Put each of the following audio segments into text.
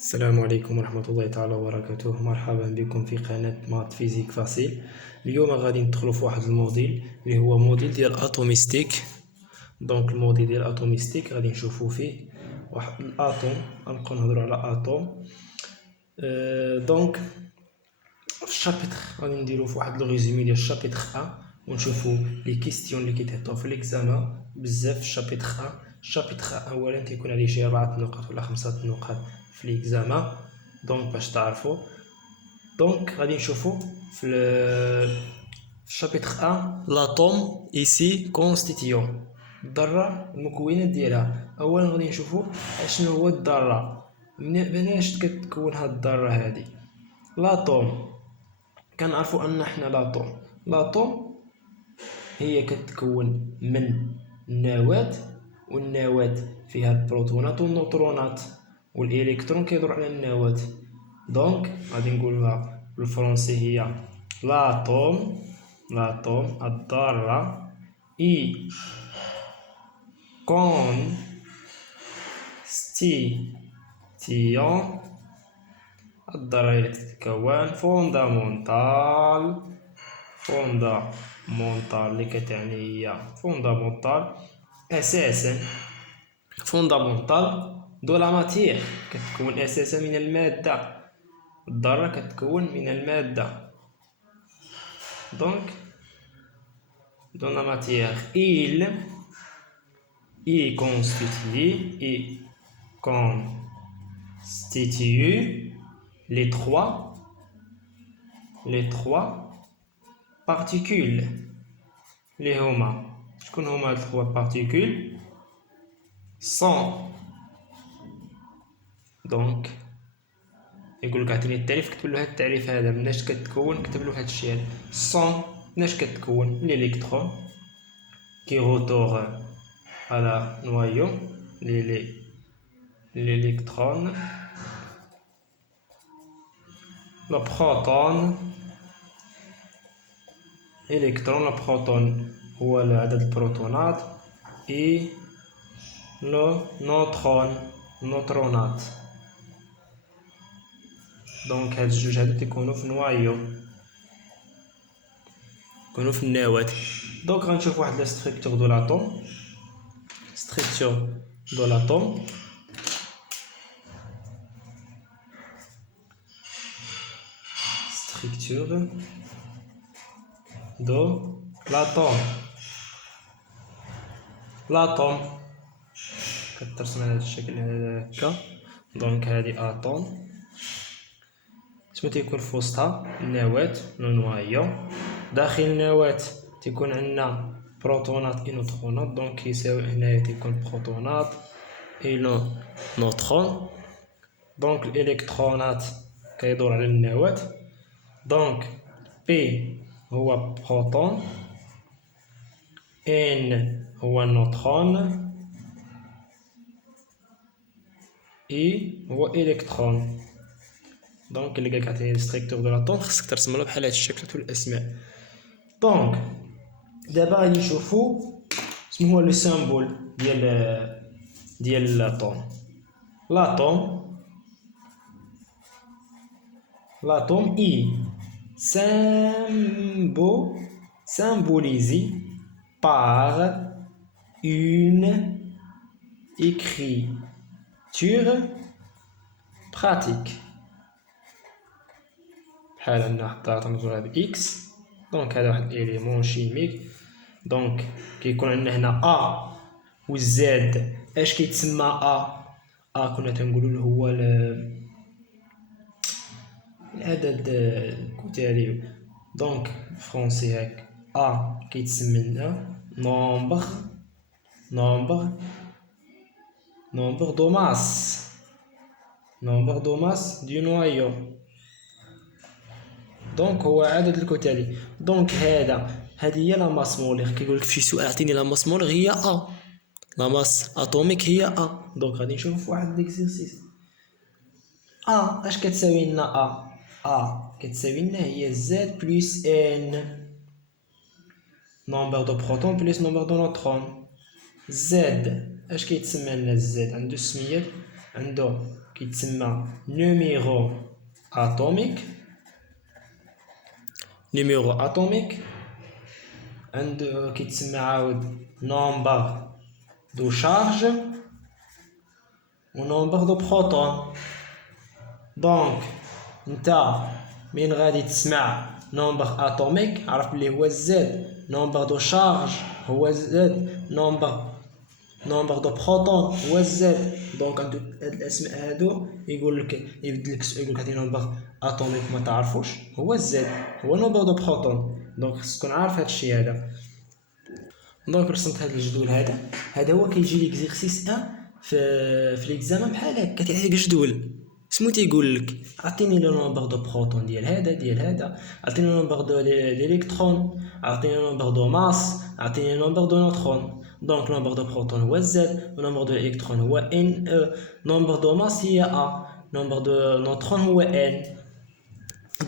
السلام عليكم ورحمة الله تعالى وبركاته. مرحبا بكم في قناة مات فيزيك فاسيل. اليوم غادي ندخلو في واحد الموديل اللي هو موديل ديال اتوميستيك. دونك الموديل ديال اتوميستيك غادي نشوفو فيه واحد الاتوم، غنبقاو نهضرو على اتوم. دونك في الشابيتر غادي نديرو في واحد لو ريزومي ديال الشابيتر ا ونشوفو لي كيستيون اللي كيتحطو في ليكزامان بزاف في الشابيتر ا. الشابيتر ا اولا تيكون عليه شي 4 نقاط ولا 5 نقاط في ليكزامان، دونك باش تعرفوا. دونك غادي نشوفو في الشابيتر ا لاتوم ايسي كونستيتيون، الذره المكونات ديالها. اولا غادي نشوفو اشنو هو الذره، مناش كتكون هاد الذره هادي. لاتوم كنعرفوا ان حنا لاتوم هي كتكون من النواة، والنواة فيها البروتونات والنيوترونات، والالكترون كيدور على النواة. دونك غادي نقولها بالفرنسي هي لاتوم الذرة اي كونستيتيون. الذرة اللي تتكون فوندامونتال اللي كتعني هي فوندامونتال اساسا، فوندامونتال دو لا ماتير، كتكون اساسا من المادة. الذرة كتكون من المادة، دونك دو لا ماتير. il constitue les trois particules. اللي هما شكون هما هاد 3 particules؟ sont دونك يقول لك عطيني التعريف، كتب له هاد التعريف هذا مناش كتكون، كتب له هاد الشيء هذا. sont مناش كتكون الالكترون كي روتور على نوايو الالكترون. le proton الكترون، البروتون هو عدد البروتونات، اي لو نوترونات. دونك هاد الجوج هادو تيكونوا في نوايو، يكونوا في النواة. دونك غنشوف واحد لا ستركتور دو لاتوم، ستركتور دو لاتوم. ستركتور دو لاتوم كترسم على هذا الشكل هكا. دونك هذه اتوم، شنو تيكون في وسطها؟ النواة نوايو. داخل النواة تيكون عندنا بروتونات اي نوترونات، دونك كيساوي هنايا تيكون بروتونات اي نوترون. دونك الالكترونات كيدور على النواة. دونك بي هو بروتون، ان هو النوترون، اي هو الكترون. دونك اللي قالك عطيني ستركتور دو لاتوم خصك ترسم له بحال هاد الشكل في الاسماء. دونك دابا غادي نشوفو شنو هو لو سيمبول ديال لاتوم. لاتوم اي symbolisé par une écriture pratique. بحال عندنا واحد ترمزوها ب X. دونك هذا واحد اليمون شيميك. دونك كيكون عندنا هنا A و Z. اش كيتسمى A كنا تنقولوا له هو العدد الكتالي. دونك فرونسي هاك A كيتسمى لنا نومبر دو ماس دو نوايو. دونك هو عدد الكتالي. دونك هذه هي لا ماس مولير. كيقول لك في شي سؤال عطيني لا ماس مولير، هي ا. لا ماس اتوميك هي ا. دونك غادي نشوف واحد ليكزيرسيس. اش كتساوي لنا ا كتساوي لنا هي زد بلس ان، نومبر دو بروتون بلس نومبر دو نوترون. زد اش كيتسمى لنا؟ الزد عنده السميات، عنده كيتسمى نيميرو اتوميك. نيميرو اتوميك عنده كيتسمى عاود نومبر دو شارج و نومبر دو بروتون. دونك نتا من غادي تسمع نومبر اتوميك عرف بلي هو زد، نومبر دو شارج هو زد، نومبر دو بروتون هو زد. دونك عندو هاد الاسماء هادو يقول لك يبدل لك السؤال يقول لك هادي نومبر اتوميك ما تعرفوش هو زد، هو نومبر دو بروتون. دونك خصك تكون عارف هاد الشيء هذا. دونك رسمت هاد الجدول هذا هو كيجي ليكزيرسيس 1 في ليكزامان بحال هكا كتعطيك الجدول سمو تيقول لك عطيني لو نومبر دو بروتون ديال هذا، عطيني لو نومبر دو الالكترون، عطيني لو نومبر دو ماس، عطيني لو نومبر دو نوترون. دونك نومبر دو بروتون هو زد، ونومبر دو الالكترون هو ان او، نومبر دو ماس هي ا، نومبر دو نوترون هو ان.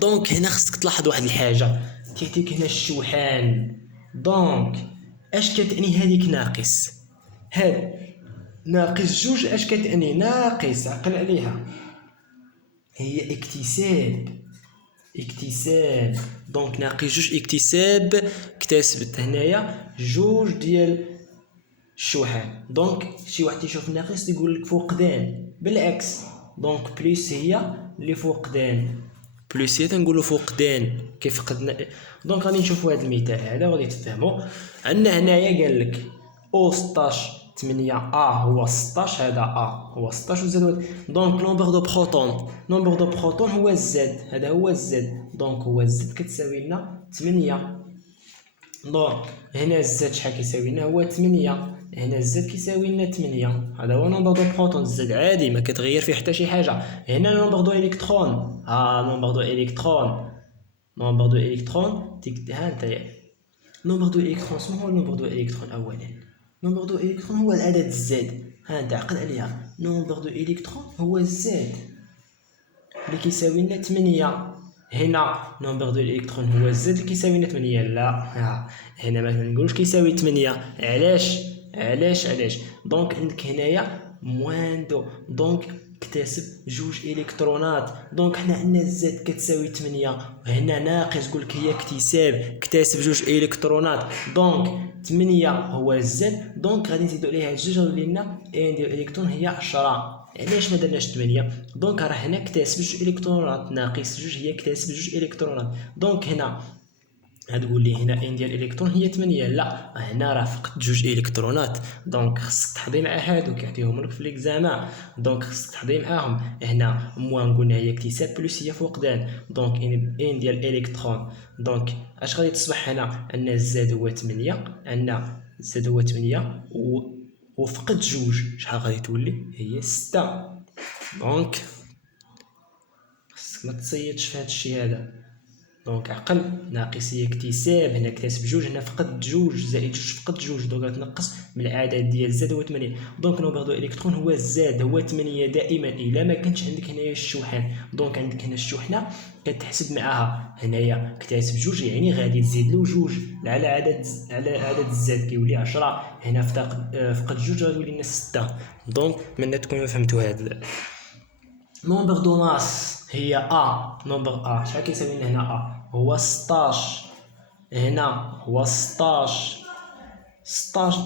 دونك هنا خصك تلاحظ واحد الحاجه، تيعطيك هنا الشوحان. دونك اش كتعني هذيك ناقص؟ هاد ناقص جوج اش كتعني؟ ناقص عقل عليها هي اكتساب. دونك ناقص جوج اكتساب اكتسبت هنايا جوج ديال الشوحان. دونك شي واحد تيشوف الناقص يقول لك فقدان، بالعكس. دونك بليس هي اللي فقدان، بليس هي تنقولوا فقدان كيفقدنا. دونك غادي نشوفوا هذا المثال هذا وغادي تفهموا. عندنا هنايا قال لك او 16 8 هو 16، هذا هو 16 وزاد. دونك نومبر دو بروتون هو الزد، هذا هو الزد. دونك هو الزد كتساوي لنا 8. دونك هنا الزد شحال كيساوي لنا؟ هو 8. هنا الزد كيساوي لنا 8. هذا هو نومبر دو بروتون، الزد عادي ما كتغير فيه حتى شي حاجه. هنا نومبر دو الكترون، نومبر دو الكترون ها انت. نومبر دو الكترون شنو هو نومبر دو الكترون؟ اولا نومبر دو الكترون هو العدد الزد، ها انت عقل عليها. نومبر دو الكترون هو الزد اللي كيساوي لنا 8. هنا نومبر دو الكترون هو الزد اللي كيساوي لنا 8. لا هنا ما نقولوش كيساوي 8. علاش؟ دونك عندك هنايا موان دو، دونك اكتسب جوج الكترونات. دونك حنا عندنا الزد كتساوي 8 وهنا ناقص، قول لك هي اكتسب جوج الكترونات. دونك 8 هو الزد، دونك غادي نزيدو عليها هاد الجوج غادي لنا ان ديال الالكترون هي 10. علاش ما درناش 8؟ دونك راه هنا اكتسب جوج الكترونات، ناقص جوج هي اكتسب جوج الكترونات. دونك هنا غتقول لي هنا ان ديال الالكترون هي 8. لا، هنا راه فقدت جوج الكترونات. دونك خصك تحضي مع هادو كيعطيهم لك في ليكزامان. دونك خصك تحضي معاهم. هنا موان قلنا هي اكتساب بلس هي فقدان. دونك ان ديال الالكترون، دونك اش غادي تصبح هنا؟ عندنا الزاد هو 8 وفقد جوج، شحال غادي تولي؟ هي 6. دونك خصك ما تصيدش في هذا الشيء هذا. دونك عقل، ناقص هي اكتساب، هنا اكتسب جوج، هنا فقد جوج، زائد جوج فقد جوج. دونك غتنقص من العدد ديال زد هو 8. دونك نومبر دو الكترون هو الزاد هو 8 دائما الا ما كانش عندك هنايا الشحنه. دونك عندك هنا الشحنه كتحسب معاها هنايا اكتسب جوج، يعني غادي تزيد له جوج على عدد الزاد كيولي 10. هنا فقد جوج غادي يولي لنا 6. دونك نتمنى تكونوا فهمتوا هذا. نومبر دو ماس هي نومبر شحال كيساوي لنا هنا؟ هو 16. هنا هو 16.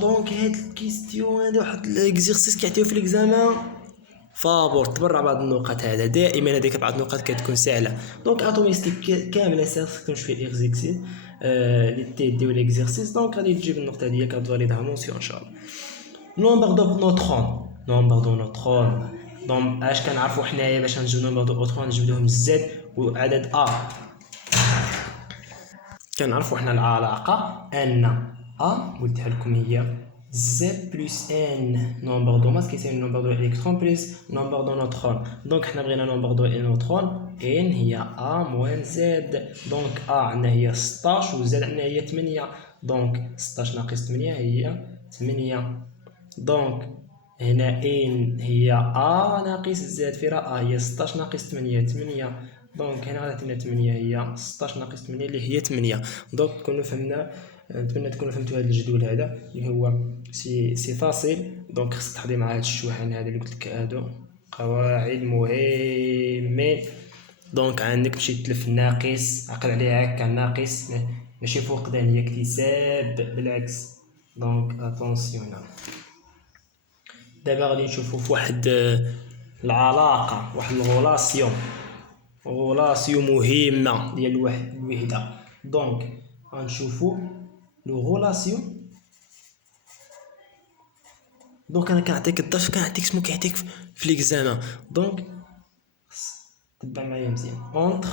دونك هاد الكيستيون هذا واحد الاكزرسيس كيعطيو في ليكزامان فابور تبرع بعض النقط. هذا دائما هذيك بعض النقط كتكون سهله. دونك اتوميستيك كامله ساكتمش في الاكزرسيس لي تيديو ليكزرسيس. دونك غادي تجيب النقطه ديالك كتفاليدها مونسيون ان شاء الله. نومبر دو نوترون. دونك اش كنعرفوا حنايا باش نجيو نومبر دو نوترون؟ نجبدوهم زد وعدد كنعرفوا حنا العلاقه ان قلتها لكم هي زد بلس ان نومبر دو ماس كيساوي نومبر دو الكترون بلس نومبر دو نوترون. دونك حنا بغينا نومبر دو نوترون، ان هي موان زد. دونك عندنا هي 16 وزد عندنا هي 8. دونك 16 ناقص 8 هي 8. دونك هنا ان هي ناقص زد في هي 16 ناقص 8. دونك هنا غتعطينا 8 هي 16 ناقص 8 اللي هي 8. دونك كنا فهمنا. نتمنى تكونوا فهمتوا هذا الجدول هذا اللي هو سي فاصيل. دونك خصك تحضي مع هذا الشوحن هذا اللي قلت لك هادو قواعد مهمين. دونك عندك تمشي تلف الناقص، عقل عليها هكا الناقص ماشي فقدان، هي اكتساب بالعكس. دونك اتونسيون. دابا غادي نشوفو في واحد العلاقة، واحد الغولاسيون مهمة ديال الوحدة. دونك غنشوفو لو غولاسيون. دونك انا كنعطيك الدرس، كنعطيك اسمو كيعطيك في ليكزامان. دونك تبع معايا مزيان. اونتر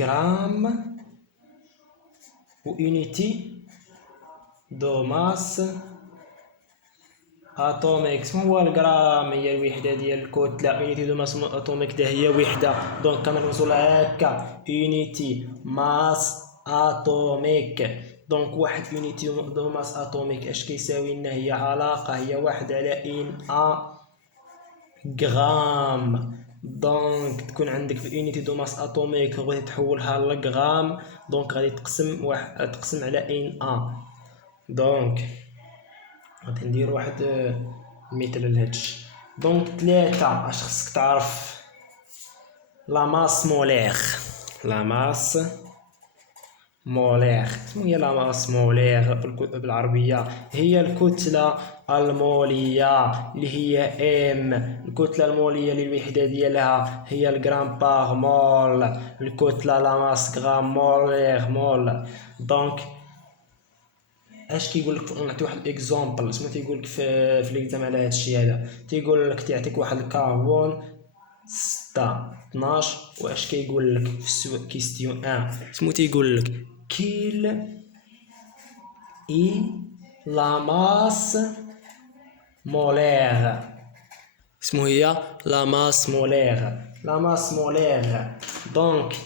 غرام و يونيتي دو ماس اتوميك. شنو هو الغرام؟ هي الوحده ديال الكتله. يونيتي دو ماس اتوميك ده هي وحده. دونك كنرمزو لها هكا يونيتي ماس اتوميك. دونك واحد يونيتي دو ماس اتوميك اش كيساوي لنا؟ هي علاقه، هي 1 على ان ا غرام. دونك تكون عندك في يونيتي دو ماس اتوميك وغادي تحولها لغرام، دونك غادي تقسم على ان ا. دونك غادي ندير واحد المثال لهادشي. دونك 3 اش خصك تعرف؟ لا ماس مولير. لا ماس مولير. شنو هي لا ماس مولير بالعربيه؟ هي الكتله الموليه اللي هي ام. الكتله الموليه للوحده ديالها هي الجرام باغ مول. الكتله لا ماس غرام مولير مول. دونك اش كيقول لك؟ نعطي واحد اكزومبل. شنو تيقول لك في ليكزام على هادشي هذا؟ تيقول لك تيعطيك واحد الكربون 6 12. واش كيقول لك في كيستيون 1؟ شنو تيقول لك؟ كيل اي لا ماس مولير. شنو هي لا ماس مولير؟ لا ماس مولير. دونك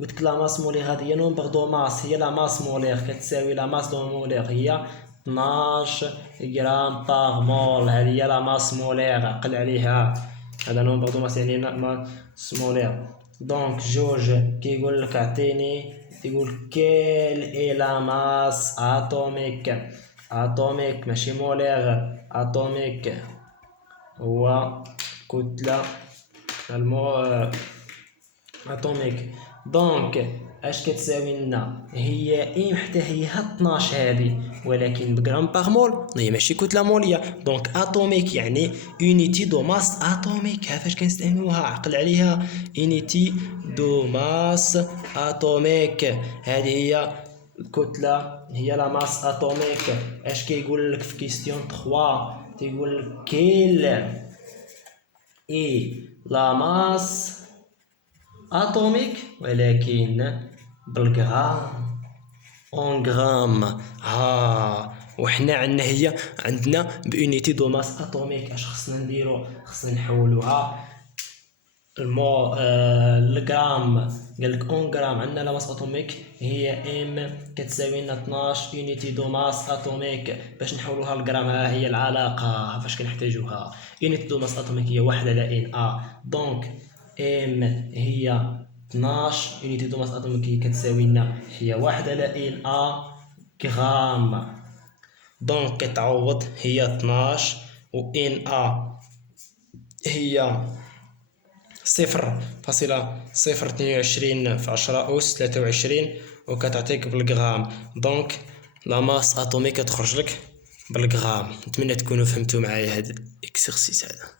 قلت لا ماس مولير هذه هي نومبر دو ماس، هي لا ماس مولير كتساوي لا ماس دو مولير هي 12 غرام باغ مول. هذه هي لا ماس مولير، عقل عليها. هذا نومبر دو ماس يعني ماس مولير. دونك جوج كيقول لك عطيني، تيقول كيل اي لا ماس اتوميك. اتوميك ماشي مولير، اتوميك هو كتلة اتوميك. دونك اش كتساوي لنا؟ هي ام حتى هي 12 هذه، ولكن بغرام باغ مول هي ماشي كتله موليه. دونك اتوميك يعني يونيتي دو ماس اتوميك. ها فاش كنستعملوها، عقل عليها. يونيتي دو ماس اتوميك هذه هي الكتله، هي لا ماس اتوميك. اش كيقول لك في كيستيون 3؟ تيقول لك كيل اي لا ماس اتوميك، ولكن بالغرام اون غرام. وحنا عندنا هي عندنا بيونيتي دو ماس اتوميك. اش خصنا نديرو؟ خصنا نحولوها الغرام. قال لك اون غرام. عندنا لا ماس اتوميك هي ام كتساوي لنا 12 يونيتي دو ماس اتوميك. باش نحولوها للغرام ها هي العلاقه فاش كنحتاجوها. يونيتي دو ماس اتوميك هي 1 على ان ا. دونك ام هي 12 يونيتي دو ماس اتوميك هي كتساوي لنا هي 1 على ان ا غرام. دونك كتعوض هي 12 و ان ا هي 0.022 في 10 أس 23 وكتعطيك بالغرام. دونك لا ماس اتوميك تخرج لك بالغرام. نتمنى تكونوا فهمتوا معايا هذا الاكسرسيس هذا.